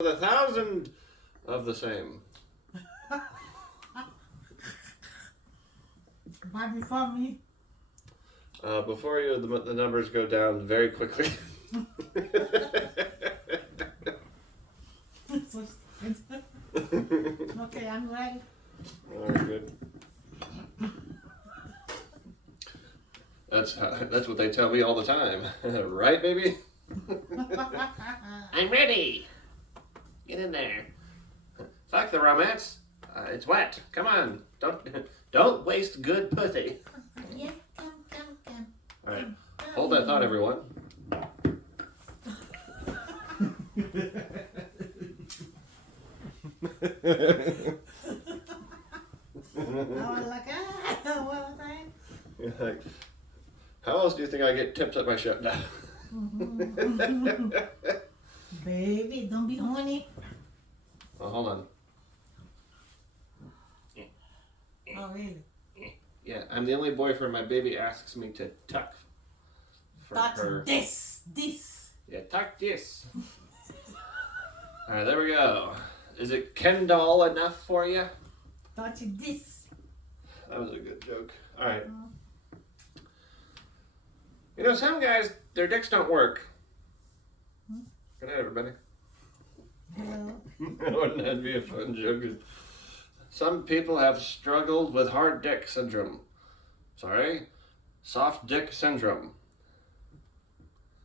with 1,000 of the same. Why before me? Before you, the numbers go down very quickly. So stupid. Okay, I'm ready. Oh, good. That's what they tell me all the time. Right, baby? I'm ready. Get in there. Fuck the romance. It's wet. Come on. Don't waste good pussy. Yeah, come. All right. Hold that thought, everyone. I was like, what was I? You're like, how else do you think I get tips at my shut down? Baby, don't be horny. Oh, hold on. Oh, really? Yeah, I'm the only boyfriend my baby asks me to tuck for her. This. Yeah, tuck this. All right, there we go. Is it Ken doll enough for you? Touch this. That was a good joke. All right. You know, some guys, their dicks don't work. Good night, everybody. Hello. Wouldn't that be a fun joke? Some people have struggled with hard dick syndrome. Soft dick syndrome.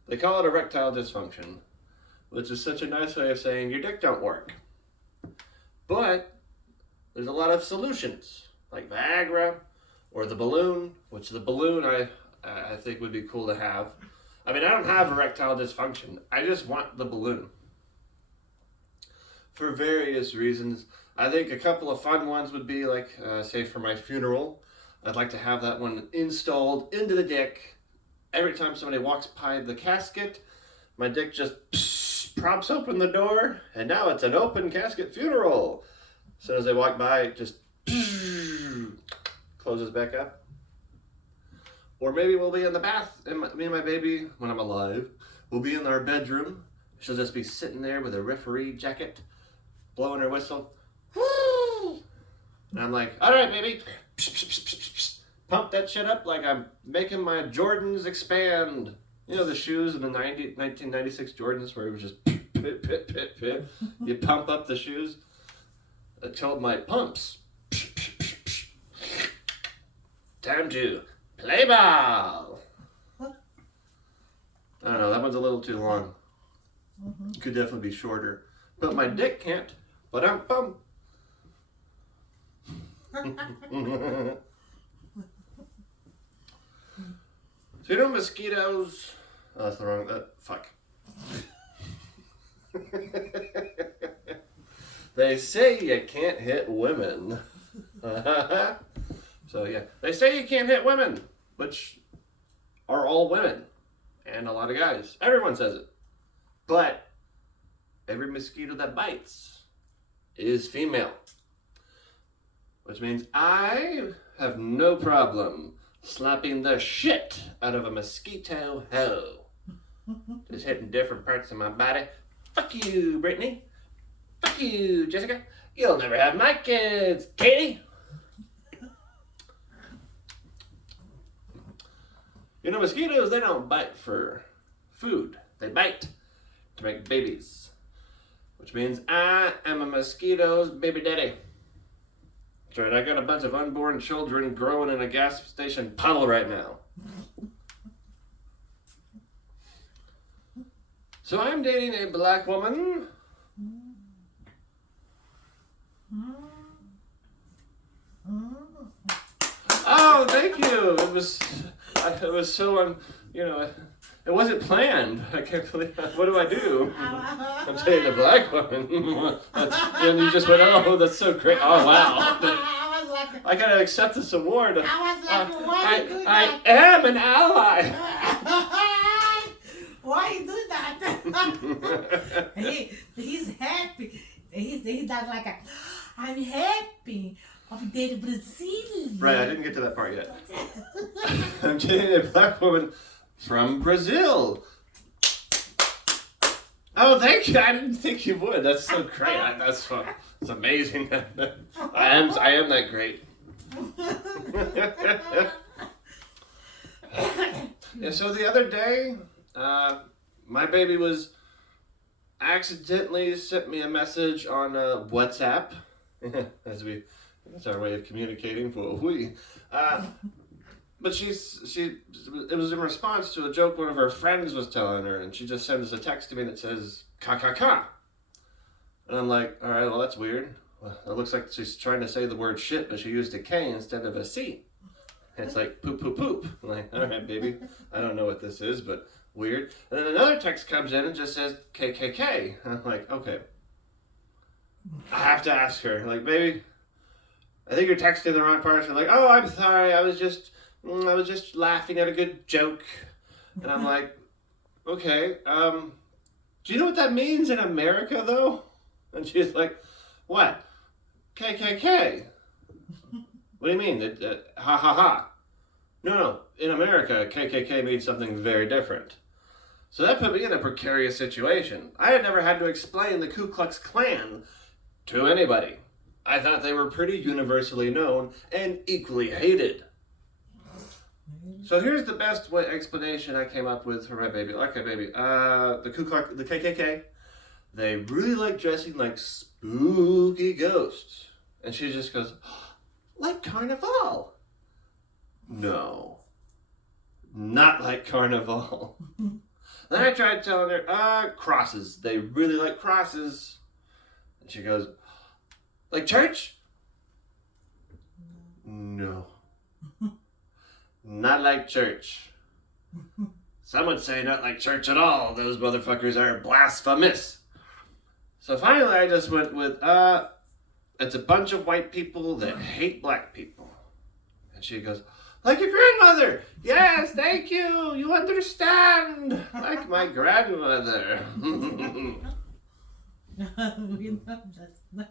They call it erectile dysfunction, which is such a nice way of saying your dick don't work. But there's a lot of solutions, like Viagra or the balloon, which the balloon I think would be cool to have. I mean, I don't have erectile dysfunction. I just want the balloon. For various reasons. I think a couple of fun ones would be like, say for my funeral, I'd like to have that one installed into the dick. Every time somebody walks by the casket, my dick just props open the door, and now it's an open casket funeral. As soon as they walk by, it just closes back up. Or maybe we'll be in the bath, and me and my baby, when I'm alive, we'll be in our bedroom. She'll just be sitting there with a referee jacket, blowing her whistle. And I'm like, all right, baby. Pump that shit up like I'm making my Jordans expand. You know the shoes in the 1996 Jordans where it was just pit. You pump up the shoes. I told my pumps. Time to play ball. I don't know, that one's a little too long. Could definitely be shorter. But my dick can't. But I'm bum. So you know mosquitoes? Oh, that's the wrong. Fuck. They say you can't hit women. So yeah, they say you can't hit women, which are all women and a lot of guys. Everyone says it, but every mosquito that bites is female, which means I have no problem slapping the shit out of a mosquito hoe. Just hitting different parts of my body. Fuck you, Brittany. Fuck you, Jessica. You'll never have my kids, Katie. You know, mosquitoes, they don't bite for food. They bite to make babies. Which means I am a mosquito's baby daddy. That's right, I got a bunch of unborn children growing in a gas station puddle right now. So I'm dating a black woman. Oh, thank you. It was so, it wasn't planned. I can't believe, what do I do? I'm dating a black woman. And you just went, oh, that's so great. Oh, wow. I gotta accept this award. I am an ally. Why you do that? He's happy. He does like a, I'm happy of dating Brazil. Right, I didn't get to that part yet. I'm dating a black woman from Brazil. Oh, thank you. I didn't think you would. That's so great. That's it's amazing. I am that great. Yeah, so the other day, my baby was accidentally sent me a message on WhatsApp, that's our way of communicating for we. But it was in response to a joke one of her friends was telling her, and she just sends a text to me that says "ka ka ka," and I'm like, all right, well that's weird. Well, it looks like she's trying to say the word shit, but she used a K instead of a C. And it's like poop poop poop. I'm like, all right, baby, I don't know what this is, but weird. And then another text comes in and just says KKK. And I'm like, okay, I have to ask her, like, baby, I think you're texting the wrong person. Like, oh, I'm sorry, I was just laughing at a good joke. And I'm like, okay, do you know what that means in America, though? And she's like, what? KKK. What do you mean? Ha ha ha. No. In America, KKK means something very different. So that put me in a precarious situation. I had never had to explain the Ku Klux Klan to anybody. I thought they were pretty universally known and equally hated. So here's the best explanation I came up with for my baby. Okay, baby. The KKK, they really like dressing like spooky ghosts. And she just goes, like Carnival. No, not like Carnival. Then I tried telling her, crosses. They really like crosses. And she goes, like church? No. Not like church. Some would say not like church at all. Those motherfuckers are blasphemous. So finally I just went with, it's a bunch of white people that hate black people. And she goes, like your grandmother. Yes, thank you. You understand. Like my grandmother. We know that's not.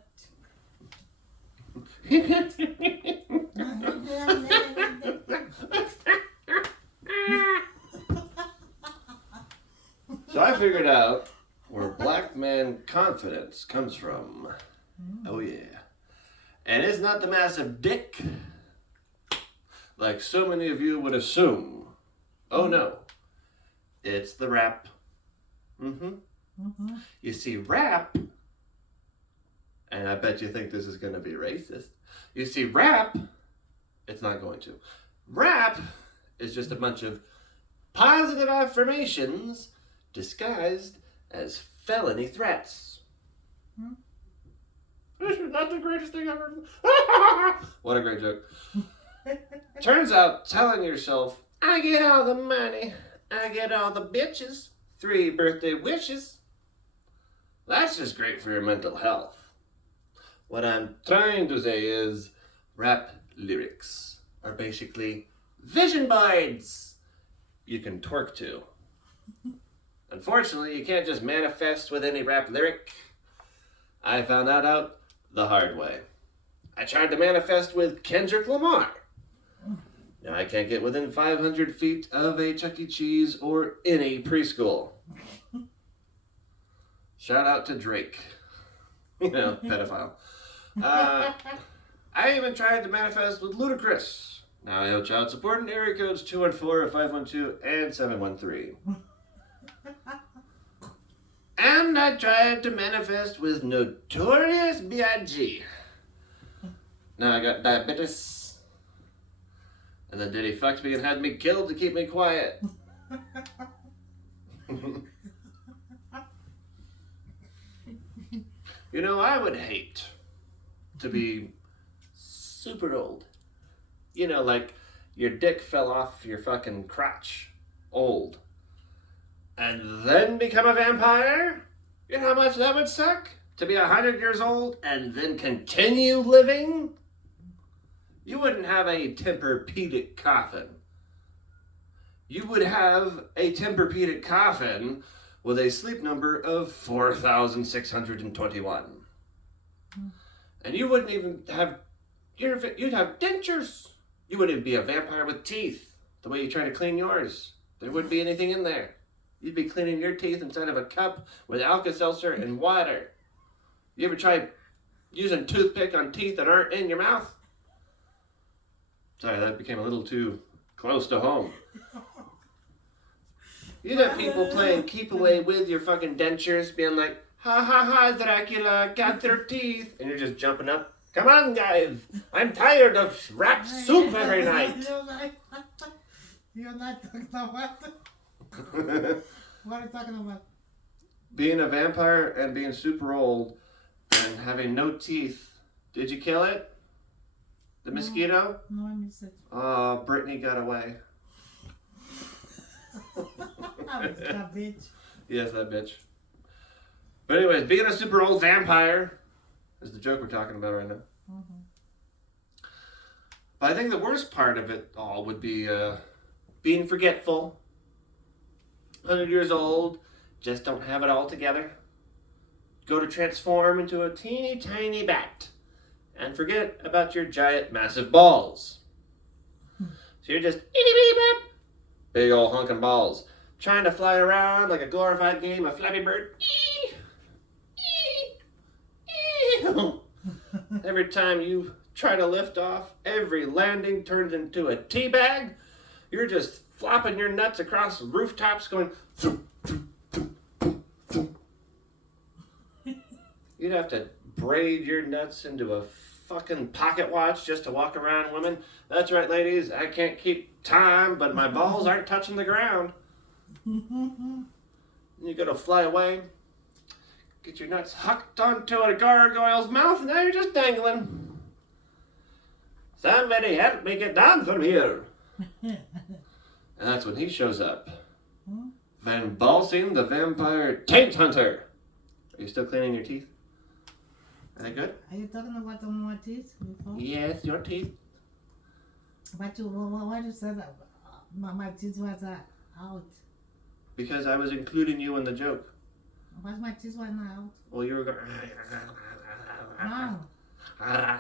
So I figured out where black man confidence comes from. Oh yeah. And it's not the massive dick like so many of you would assume. Oh no. It's the rap. You see, rap, and I bet you think this is going to be racist. You see, rap, it's not going to. Rap is just a bunch of positive affirmations disguised as felony threats. This is not the greatest thing ever. What a great joke. Turns out telling yourself, I get all the money, I get all the bitches, 3 birthday wishes, that's just great for your mental health. What I'm trying to say is rap lyrics are basically vision boards you can twerk to. Unfortunately, you can't just manifest with any rap lyric. I found that out the hard way. I tried to manifest with Kendrick Lamar. Now I can't get within 500 feet of a Chuck E. Cheese or any preschool. Shout out to Drake. You know, pedophile. I even tried to manifest with Ludacris. Now I owe child support in area codes 214-512 and 713. And I tried to manifest with Notorious B.I.G. Now I got diabetes. And then Diddy fucked me and had me killed to keep me quiet. You know, I would hate to be super old. You know, like your dick fell off your fucking crotch. Old. And then become a vampire? You know how much that would suck? To be 100 years old and then continue living? You wouldn't have a Tempur-Pedic coffin. You would have a Tempur-Pedic coffin with a sleep number of 4,621. And you wouldn't even have, you'd have dentures. You wouldn't even be a vampire with teeth, the way you try to clean yours. There wouldn't be anything in there. You'd be cleaning your teeth inside of a cup with Alka-Seltzer and water. You ever try using toothpick on teeth that aren't in your mouth? Sorry, that became a little too close to home. You got people playing keep away with your fucking dentures, being like, ha ha ha, Dracula got their teeth. And you're just jumping up. Come on, guys. I'm tired of wrapped soup every night. You're not talking about what? What are you talking about? Being a vampire and being super old and having no teeth. Did you kill it? The mosquito? No, I missed it. Oh, Brittany got away. That bitch. Yes, that bitch. But anyways, being a super old vampire is the joke we're talking about right now. Mm-hmm. But I think the worst part of it all would be being forgetful. 100 years old, just don't have it all together. Go to transform into a teeny tiny bat and forget about your giant massive balls. So you're just itty bitty bat, big old hunking balls, trying to fly around like a glorified game of Flappy Bird. Every time you try to lift off, every landing turns into a tea bag. You're just flopping your nuts across rooftops going thump, thump, thump, thump, thump. You'd have to braid your nuts into a fucking pocket watch just to walk around, women. That's right, ladies. I can't keep time, but my balls aren't touching the ground. You gotta fly away, get your nuts hucked onto a gargoyle's mouth, and now you're just dangling. Somebody help me get down from here. And that's when he shows up. Van Helsing, the vampire taint hunter. Are you still cleaning your teeth? Are they good? Are you talking about my teeth before? Yes, your teeth. But why you said that? My teeth was out. Because I was including you in the joke. But my teeth were not out. Well, you were going. No. I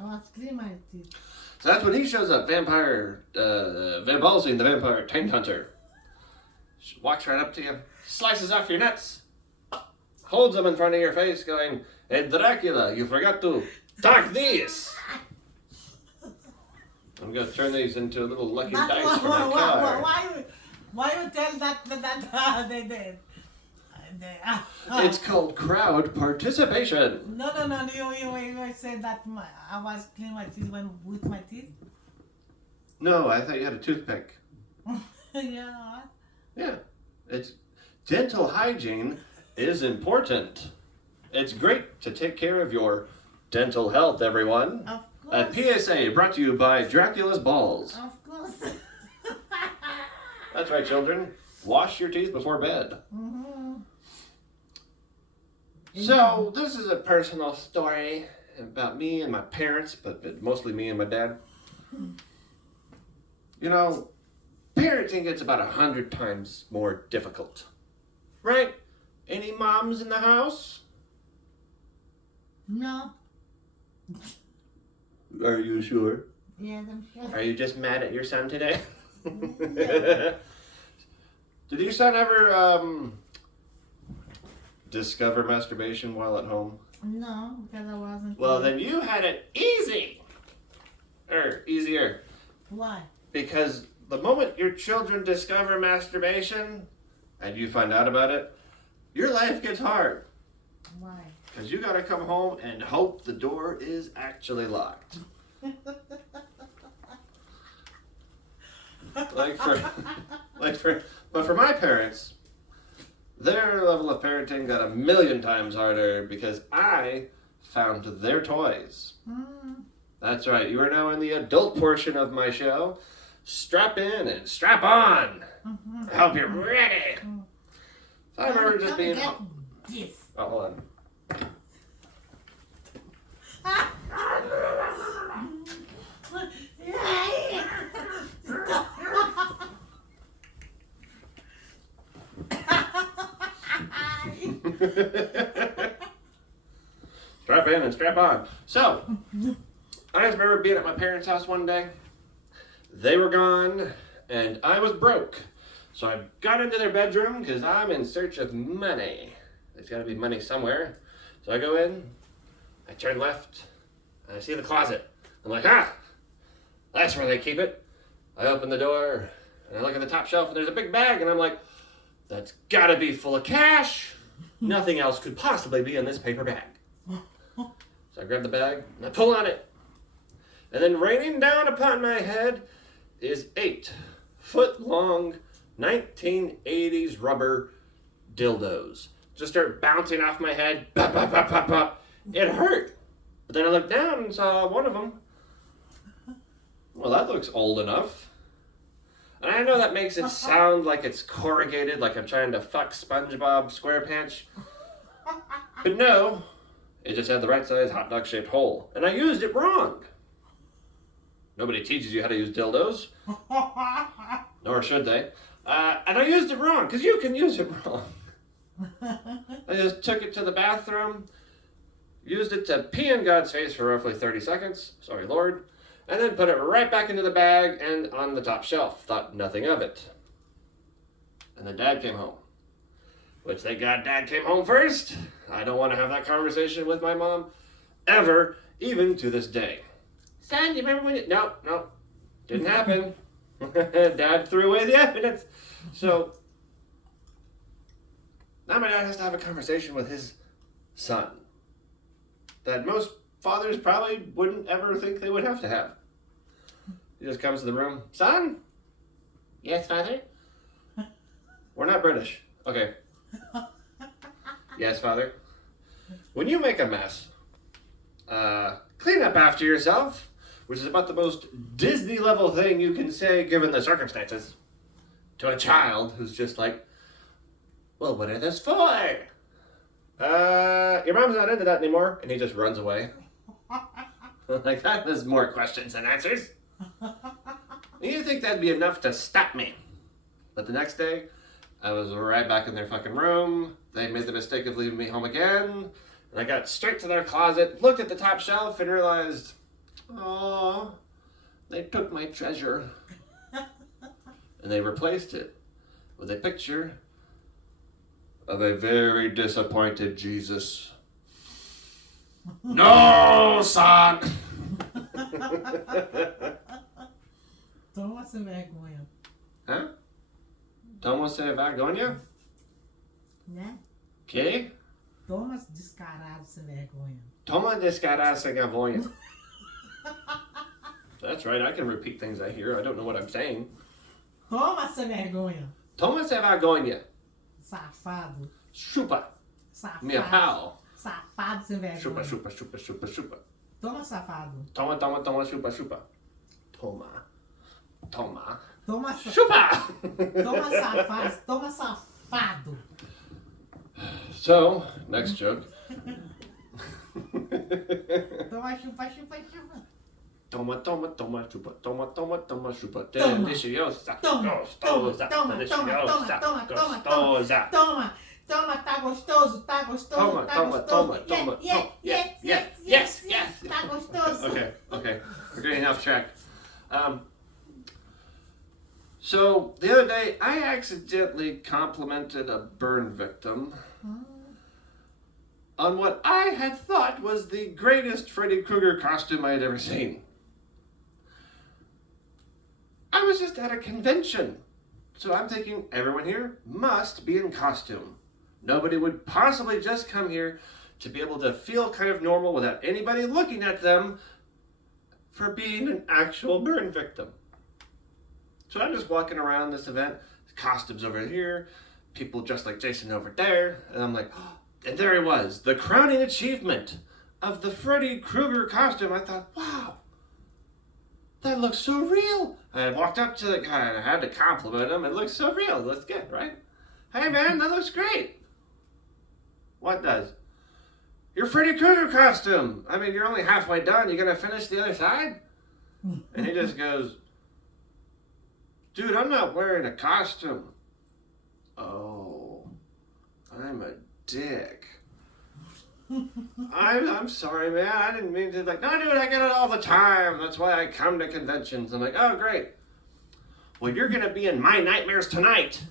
was clean my teeth. So that's when he shows up, vampire, Van Helsing, the vampire taint hunter. Walks right up to you, slices off your nuts, holds them in front of your face, going, "Hey Dracula, you forgot to talk these." I'm gonna turn these into little lucky dice for my car. Why you tell that It's called crowd participation. No, you said that I was clean my teeth with my teeth. No, I thought you had a toothpick. Yeah. Yeah, it's dental hygiene is important. It's great to take care of your dental health, everyone. Of A course. PSA brought to you by Dracula's Balls. Of course. That's right, children. Wash your teeth before bed. Mm-hmm. So, this is a personal story about me and my parents, but mostly me and my dad. You know, parenting gets about 100 times more difficult. Right? Any moms in the house? No. Are you sure? Yes, I'm sure. Are you just mad at your son today? Yeah. Did your son ever discover masturbation while at home? No, because I wasn't. Well, then you had it easy. Or easier. Why? Because the moment your children discover masturbation and you find out about it, your life gets hard. Why? Because you gotta come home and hope the door is actually locked. But for my parents, their level of parenting got 1,000,000 times harder because I found their toys. Mm. That's right, you are now in the adult portion of my show. Strap in and strap on. Mm-hmm. I hope you're ready. So I remember just being. Get this. Oh, hold on. Strap in and strap on. So, I just remember being at my parents' house one day. They were gone, and I was broke. So I got into their bedroom because I'm in search of money. There's got to be money somewhere. So I go in, I turn left, and I see the closet. I'm like, that's where they keep it. I open the door, and I look at the top shelf, and there's a big bag, and I'm like, that's got to be full of cash. Nothing else could possibly be in this paper bag. So I grab the bag, and I pull on it. And then raining down upon my head is 8-foot-long 1980s rubber dildos. Just start bouncing off my head. Pop, pop, pop, pop, pop. It hurt. But then I looked down and saw one of them. Well, that looks old enough. And I know that makes it sound like it's corrugated, like I'm trying to fuck SpongeBob SquarePants. But no, it just had the right size hot dog shaped hole. And I used it wrong. Nobody teaches you how to use dildos. Nor should they. And I used it wrong, because you can use it wrong. I just took it to the bathroom, used it to pee in God's face for roughly 30 seconds. Sorry, Lord. And then put it right back into the bag and on the top shelf. Thought nothing of it. And then Dad came home. Which, thank God Dad came home first. I don't want to have that conversation with my mom ever, even to this day. Son, you remember when you... No, didn't happen. Dad threw away the evidence. So, now my dad has to have a conversation with his son that most fathers probably wouldn't ever think they would have to have. He just comes to the room. Son? Yes, father? We're not British. Okay. Yes, father? When you make a mess, clean up after yourself, which is about the most Disney-level thing you can say given the circumstances, to a child who's just like, well, what are those for? Your mom's not into that anymore, and he just runs away. Like, that was more questions than answers. You think that'd be enough to stop me? But the next day, I was right back in their fucking room. They made the mistake of leaving me home again. And I got straight to their closet, looked at the top shelf, and realized, oh, they took my treasure. And they replaced it with a picture of a very disappointed Jesus. No, son! Toma sem vergonha. Hã? Toma sem vergonha? Né? Que? Toma descarado sem vergonha. Toma descarado sem vergonha. That's right, I can repeat things I hear. I don't know what I'm saying. Toma sem vergonha. Toma sem vergonha. Safado. Chupa. Safado. Minha pau. Safado sem vergonha. Chupa, chupa, chupa, chupa, chupa. Toma, safado. Toma, toma, toma, chupa, chupa. Toma. Toma. Toma, Chupa! toma safado. Toma safado. So, next joke. Toma, chupa, chupa, chupa. Toma, toma, toma, chupa. Toma, toma, toma, chupa. Toma. Deliciosa. Toma, toma, Gostosa. toma, Deliciosa. toma, Gostosa. Toma, toma, tá gostoso, tá gostoso, Toma, tá toma, gostoso. toma, toma, Yes, toma. yes, Yes, yes, yes, yes, yes. tá gostoso. Okay. We're getting off track. So, the other day, I accidentally complimented a burn victim on what I had thought was the greatest Freddy Krueger costume I had ever seen. I was just at a convention, so I'm thinking everyone here must be in costume. Nobody would possibly just come here to be able to feel kind of normal without anybody looking at them for being an actual burn victim. So I'm just walking around this event, costumes over here, people dressed like Jason over there, and I'm like, oh, and there he was, the crowning achievement of the Freddy Krueger costume. I thought, wow, that looks so real. I walked up to the guy and I had to compliment him. It looks so real. It looks good, right? Hey man, that looks great. What does? Your Freddy Krueger costume. I mean, you're only halfway done. You gonna finish the other side? And he just goes, dude, I'm not wearing a costume. Oh, I'm a dick. I'm sorry, man. I didn't mean to. Like, no, dude, I get it all the time. That's why I come to conventions. I'm like, oh, great. Well, you're going to be in my nightmares tonight.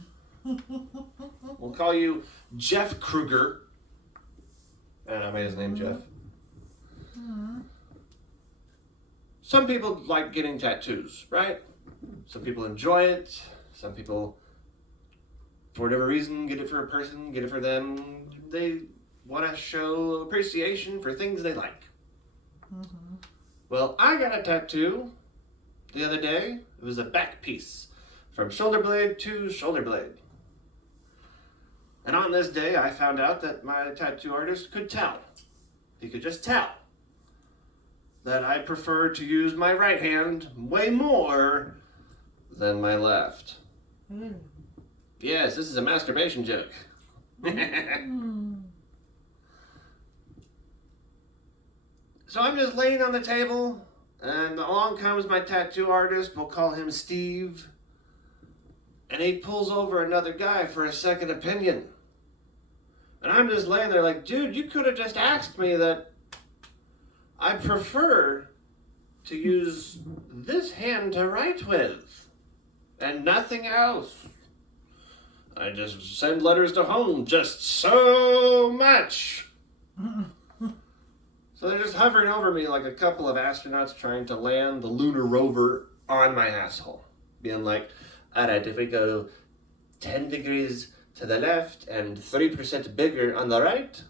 We'll call you Jeff Kruger. And I made his name Jeff. Some people like getting tattoos, right? Some people enjoy it. Some people, for whatever reason, get it for a person, get it for them. They want to show appreciation for things they like. Well, I got a tattoo the other day. It was a back piece from shoulder blade to shoulder blade. And on this day, I found out that my tattoo artist could tell. He could just tell that I prefer to use my right hand way more than my left. Yes, this is a masturbation joke. So I'm just laying on the table, and along comes my tattoo artist. We'll call him Steve. And he pulls over another guy for a second opinion. And I'm just laying there like, dude, you could have just asked me that I prefer to use this hand to write with and nothing else. I just send letters to home just so much. So they're just hovering over me like a couple of astronauts trying to land the lunar rover on my asshole. Being like, all right, if we go 10 degrees to the left and 3% bigger on the right,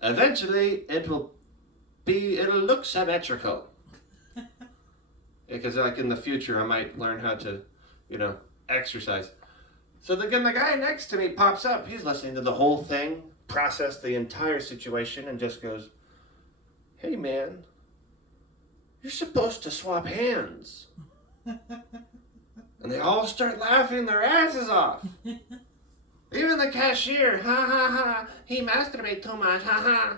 eventually it'll look symmetrical. Because like in the future, I might learn how to, exercise. So the guy next to me pops up. He's listening to the whole thing, process the entire situation, and just goes, hey man, you're supposed to swap hands. And they all start laughing their asses off. Even the cashier, ha ha ha, he masturbates too much, ha ha.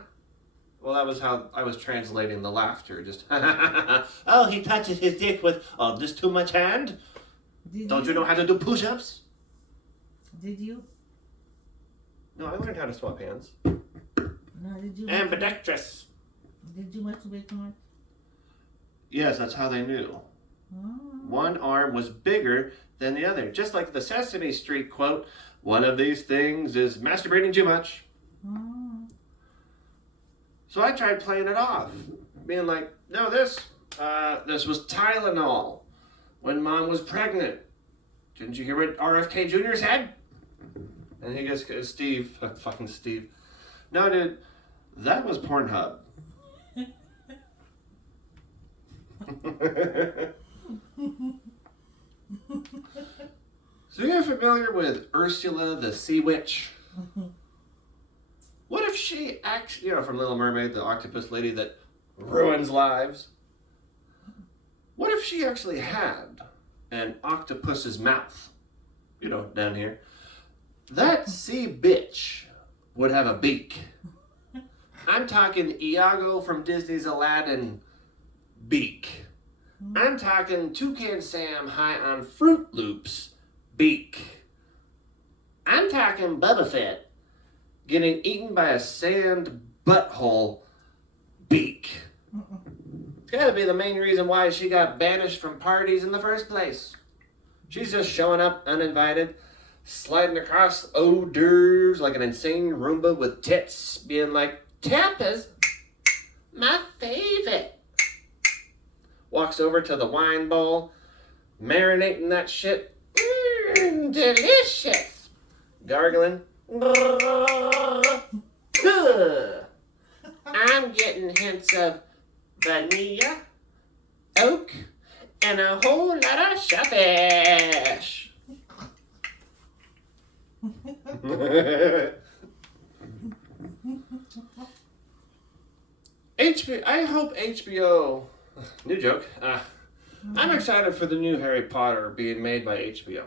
Well, that was how I was translating the laughter, just ha ha ha ha. Oh, he touches his dick with, this too much hand? Don't you know how to do push-ups? Did you? No, I learned how to swap hands. No, did you? Ambidextrous. Did you masturbate too much? Yes, that's how they knew. One arm was bigger than the other. Just like the Sesame Street quote, one of these things is masturbating too much. So I tried playing it off, being like, no, this was Tylenol when Mom was pregnant. Didn't you hear what RFK Jr. said? And he goes, Steve, fucking Steve. No, dude, that was Pornhub. So you're familiar with Ursula the Sea Witch? What if she actually, from Little Mermaid, the octopus lady that ruins lives? What if she actually had an octopus's mouth, down here? That sea bitch would have a beak. I'm talking Iago from Disney's Aladdin beak. I'm talking Toucan Sam high on Fruit Loops beak. I'm talking Boba Fett getting eaten by a sand butthole beak. It's gotta be the main reason why she got banished from parties in the first place. She's just showing up uninvited, sliding across hors d'oeuvres like an insane Roomba with tits, being like, tapas, my favorite. Walks over to the wine bowl, marinating that shit. Delicious. Gargling. I'm getting hints of vanilla, oak, and a whole lot of shellfish. I hope HBO, new joke, I'm excited for the new Harry Potter being made by HBO.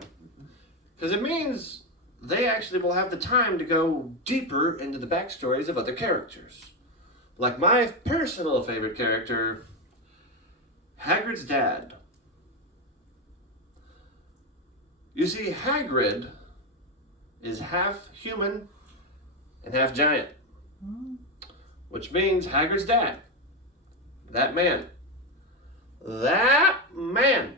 Because it means they actually will have the time to go deeper into the backstories of other characters. Like my personal favorite character, Hagrid's dad. You see, Hagrid is half human and half giant. Which means Hagrid's dad, that manly man,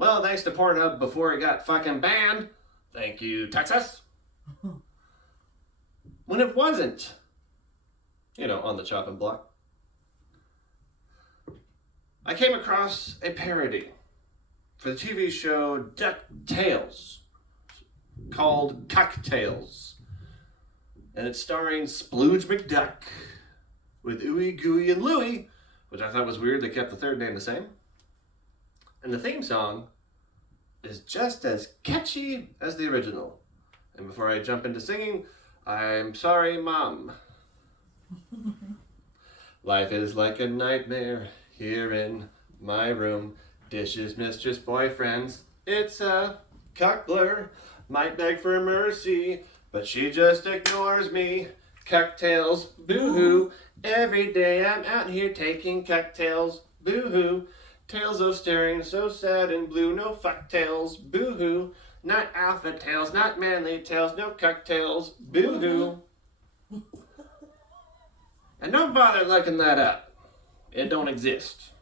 Well, thanks to Pornhub before it got fucking banned. Thank you, Texas. When it wasn't, on the chopping block, I came across a parody for the TV show DuckTales called Cocktails. And it's starring Splooge McDuck with Ooey Gooey and Louie, which I thought was weird. They kept the third name the same. And the theme song is just as catchy as the original. And before I jump into singing, I'm sorry, Mom. Life is like a nightmare here in my room. Dishes, mistress, boyfriends. It's a cuckler. Might beg for mercy, but she just ignores me. Cocktails, boo-hoo. Every day I'm out here taking cocktails, boo-hoo. Tales of staring so sad and blue, no fucktails, boo-hoo. Not alpha tails, not manly tails, no cocktails, boo-hoo. And don't bother looking that up. It don't exist.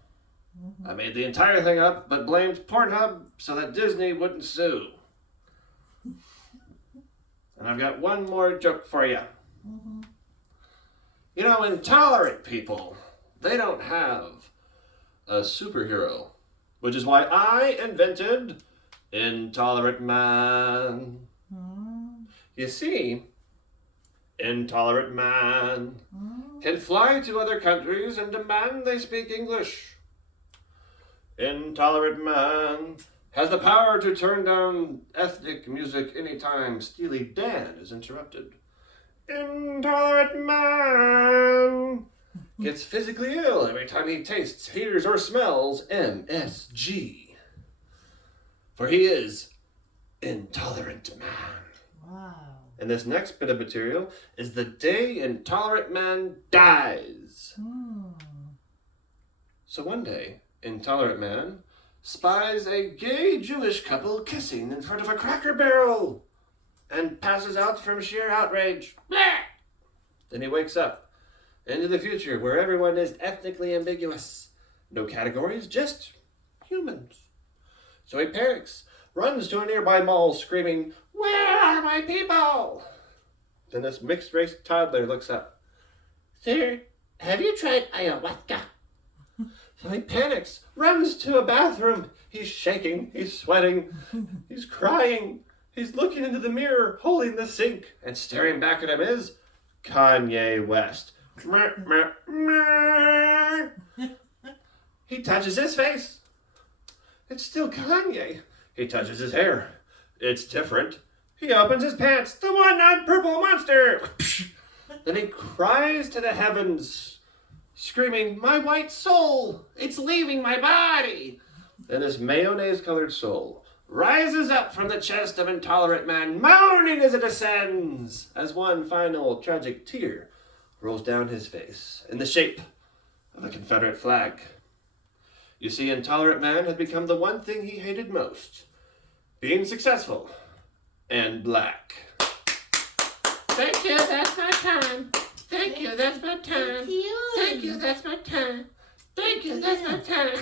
I made the entire thing up, but blamed Pornhub so that Disney wouldn't sue. And I've got one more joke for you. Intolerant people, they don't have a superhero, which is why I invented Intolerant Man. You see, Intolerant Man can fly to other countries and demand they speak English. Intolerant Man has the power to turn down ethnic music anytime Steely Dan is interrupted. Intolerant Man gets physically ill every time he tastes, hears, or smells MSG. For he is Intolerant Man. Wow. And this next bit of material is the day Intolerant Man dies. So one day, Intolerant Man spies a gay Jewish couple kissing in front of a Cracker Barrel and passes out from sheer outrage. Blah! Then he wakes up into the future where everyone is ethnically ambiguous. No categories, just humans. So he panics, runs to a nearby mall screaming, "Where are my people?" Then this mixed-race toddler looks up. "Sir, have you tried ayahuasca?" So he panics, runs to a bathroom. He's shaking, he's sweating, he's crying. He's looking into the mirror, holding the sink, and staring back at him is Kanye West. He touches his face. It's still Kanye. He touches his hair. It's different. He opens his pants. The one-eyed purple monster. Then he cries to the heavens, screaming, "My white soul! It's leaving my body!" Then this mayonnaise-colored soul rises up from the chest of Intolerant Man, moaning as it ascends, as one final tragic tear rolls down his face in the shape of a Confederate flag. You see, Intolerant Man had become the one thing he hated most: being successful and black. Thank you, that's my time. Thank you, that's my time. Thank you, that's my time. Thank you, that's my time.